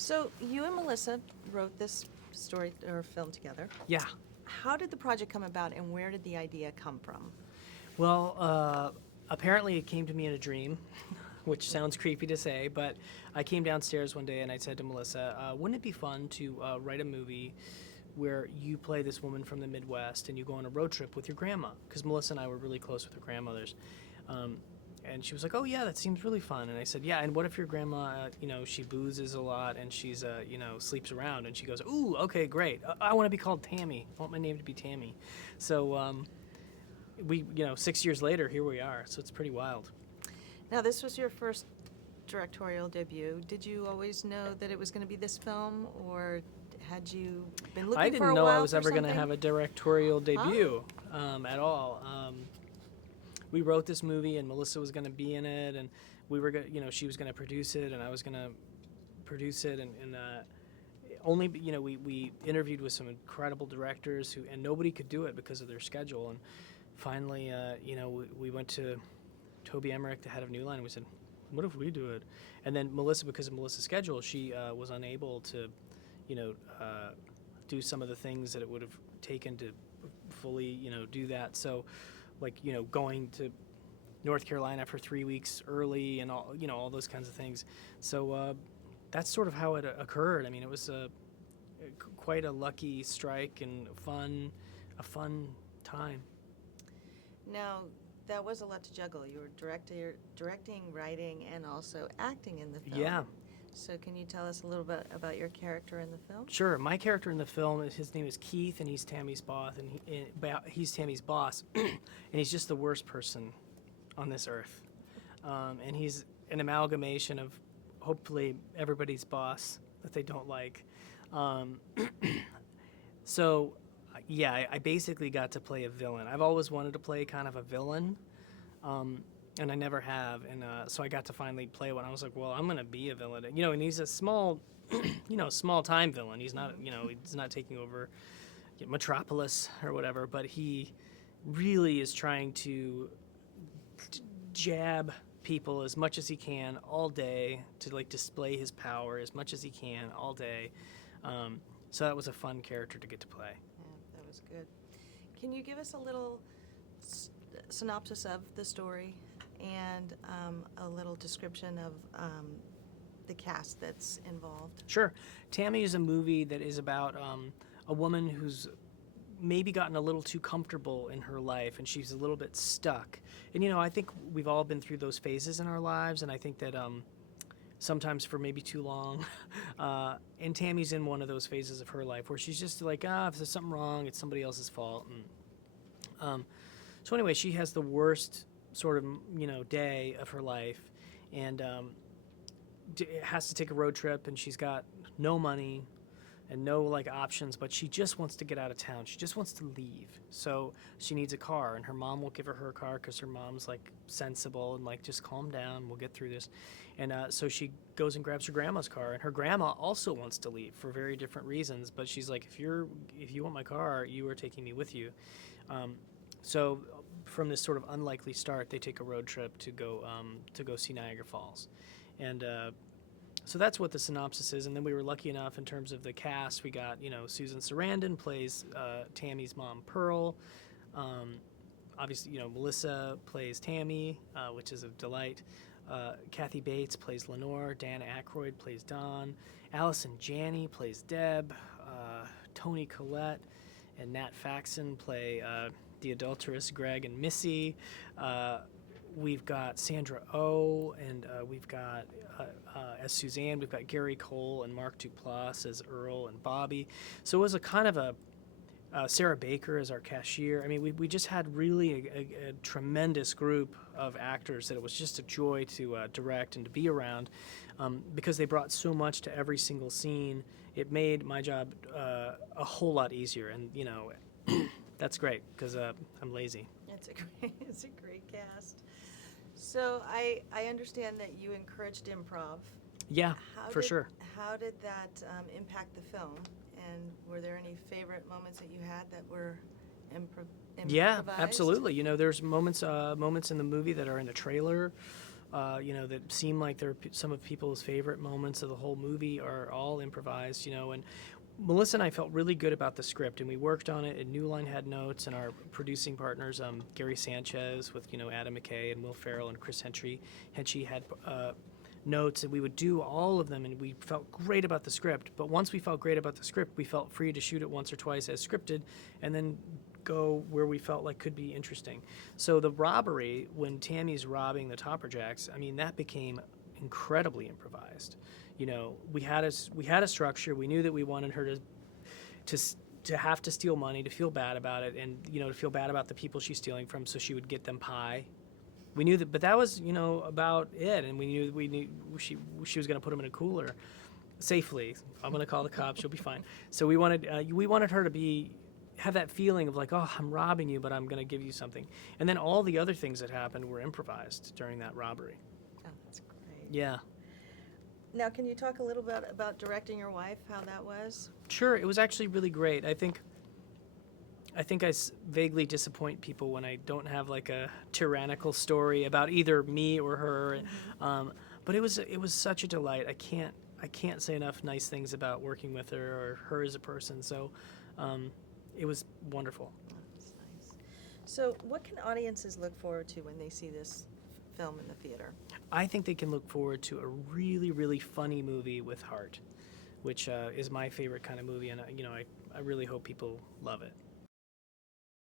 So you and Melissa wrote this story or film together. Yeah. How did the project come about, and where did the idea come from? Well, apparently it came to me in a dream, which sounds creepy to say, but I came downstairs one day and I said to Melissa, wouldn't it be fun to write a movie where you play this woman from the Midwest and you go on a road trip with your grandma? Because Melissa and I were really close with her grandmothers. And she was like, oh, yeah, that seems really fun. And I said, yeah, and what if your grandma, she boozes a lot and she's, sleeps around? And she goes, ooh, okay, great. I want to be called Tammy. I want my name to be Tammy. So we, 6 years later, here we are. So it's pretty wild. Now, this was your first directorial debut. Did you always know that it was going to be this film, or had you been looking for a while? I didn't know I was ever going to have a directorial debut at all. We wrote this movie, and Melissa was going to be in it, and we were, she was going to produce it, and I was going to produce it, and only, we interviewed with some incredible directors and nobody could do it because of their schedule, and finally, we went to Toby Emmerich, the head of New Line, and we said, what if we do it? And then Melissa, because of Melissa's schedule, she was unable to, do some of the things that it would have taken to fully, do that. So, going to North Carolina for 3 weeks early and all those kinds of things. So that's sort of how it occurred. I mean, it was quite a lucky strike and a fun time. Now, that was a lot to juggle. You were directing, writing, and also acting in the film. Yeah. So can you tell us a little bit about your character in the film? Sure. My character in the film, his name is Keith, and he's Tammy's boss, he's Tammy's boss, and he's just the worst person on this earth. And he's an amalgamation of hopefully everybody's boss that they don't like. So, yeah, I basically got to play a villain. I've always wanted to play kind of a villain. And I never have, and so I got to finally play one. I was like, well, I'm gonna be a villain, and he's a small, small time villain. He's not, he's not taking over Metropolis or whatever, but he really is trying to jab people as much as he can all day to display his power as much as he can all day. So that was a fun character to get to play. Yeah, that was good. Can you give us a little synopsis of the story and a little description of the cast that's involved? Sure. Tammy is a movie that is about a woman who's maybe gotten a little too comfortable in her life, and she's a little bit stuck. And, I think we've all been through those phases in our lives, and I think that sometimes for maybe too long. And Tammy's in one of those phases of her life where she's just like, if there's something wrong, it's somebody else's fault. And so anyway, she has the worst sort of, day of her life, and has to take a road trip, and she's got no money and no options, but she just wants to get out of town. She just wants to leave. So she needs a car, and her mom won't give her her car because her mom's sensible and just calm down, we'll get through this. And so she goes and grabs her grandma's car, and her grandma also wants to leave for very different reasons, but she's like, if you want my car, you are taking me with you. So from this sort of unlikely start, they take a road trip to go see Niagara Falls. And so that's what the synopsis is. And then we were lucky enough in terms of the cast. We got, Susan Sarandon plays Tammy's mom, Pearl. Obviously, Melissa plays Tammy, which is a delight. Kathy Bates plays Lenore. Dan Aykroyd plays Don. Allison Janney plays Deb. Toni Collette and Nat Faxon play the adulteress Greg and Missy. We've got Sandra Oh, and we've got, as Suzanne, we've got Gary Cole and Mark Duplass as Earl and Bobby. So it was a kind of a Sarah Baker as our cashier. I mean, we just had really a tremendous group of actors that it was just a joy to direct and to be around, because they brought so much to every single scene. It made my job a whole lot easier, and that's great because I'm lazy. It's a great cast. So I understand that you encouraged improv. Yeah, for sure. How did that impact the film? And were there any favorite moments that you had that were improvised? Yeah, absolutely. There's moments in the movie that are in the trailer. that seem like they're some of people's favorite moments of the whole movie are all improvised, and Melissa and I felt really good about the script, and we worked on it, and New Line had notes, and our producing partners, Gary Sanchez with, Adam McKay and Will Ferrell and Chris Henchy had notes, and we would do all of them, and we felt great about the script. But once we felt great about the script, we felt free to shoot it once or twice as scripted, and then go where we felt like could be interesting. So the robbery, when Tammy's robbing the Topper Jacks, I mean, that became incredibly improvised. We had a structure. We knew that we wanted her to have to steal money, to feel bad about it, and to feel bad about the people she's stealing from, so she would get them pie. We knew that, but that was about it, and we knew she was going to put them in a cooler safely. I'm going to call the cops. She'll be fine. So we wanted her to have that feeling of like, oh, I'm robbing you, but I'm going to give you something. And then all the other things that happened were improvised during that robbery. Oh, that's great. Yeah. Now, can you talk a little bit about directing your wife, how that was? Sure, it was actually really great. I think I vaguely disappoint people when I don't have like a tyrannical story about either me or her. Mm-hmm. But it was such a delight. I can't say enough nice things about working with her or her as a person. So it was wonderful. That's nice. So what can audiences look forward to when they see this film in the theater? I think they can look forward to a really, really funny movie with heart, which is my favorite kind of movie, and I really hope people love it.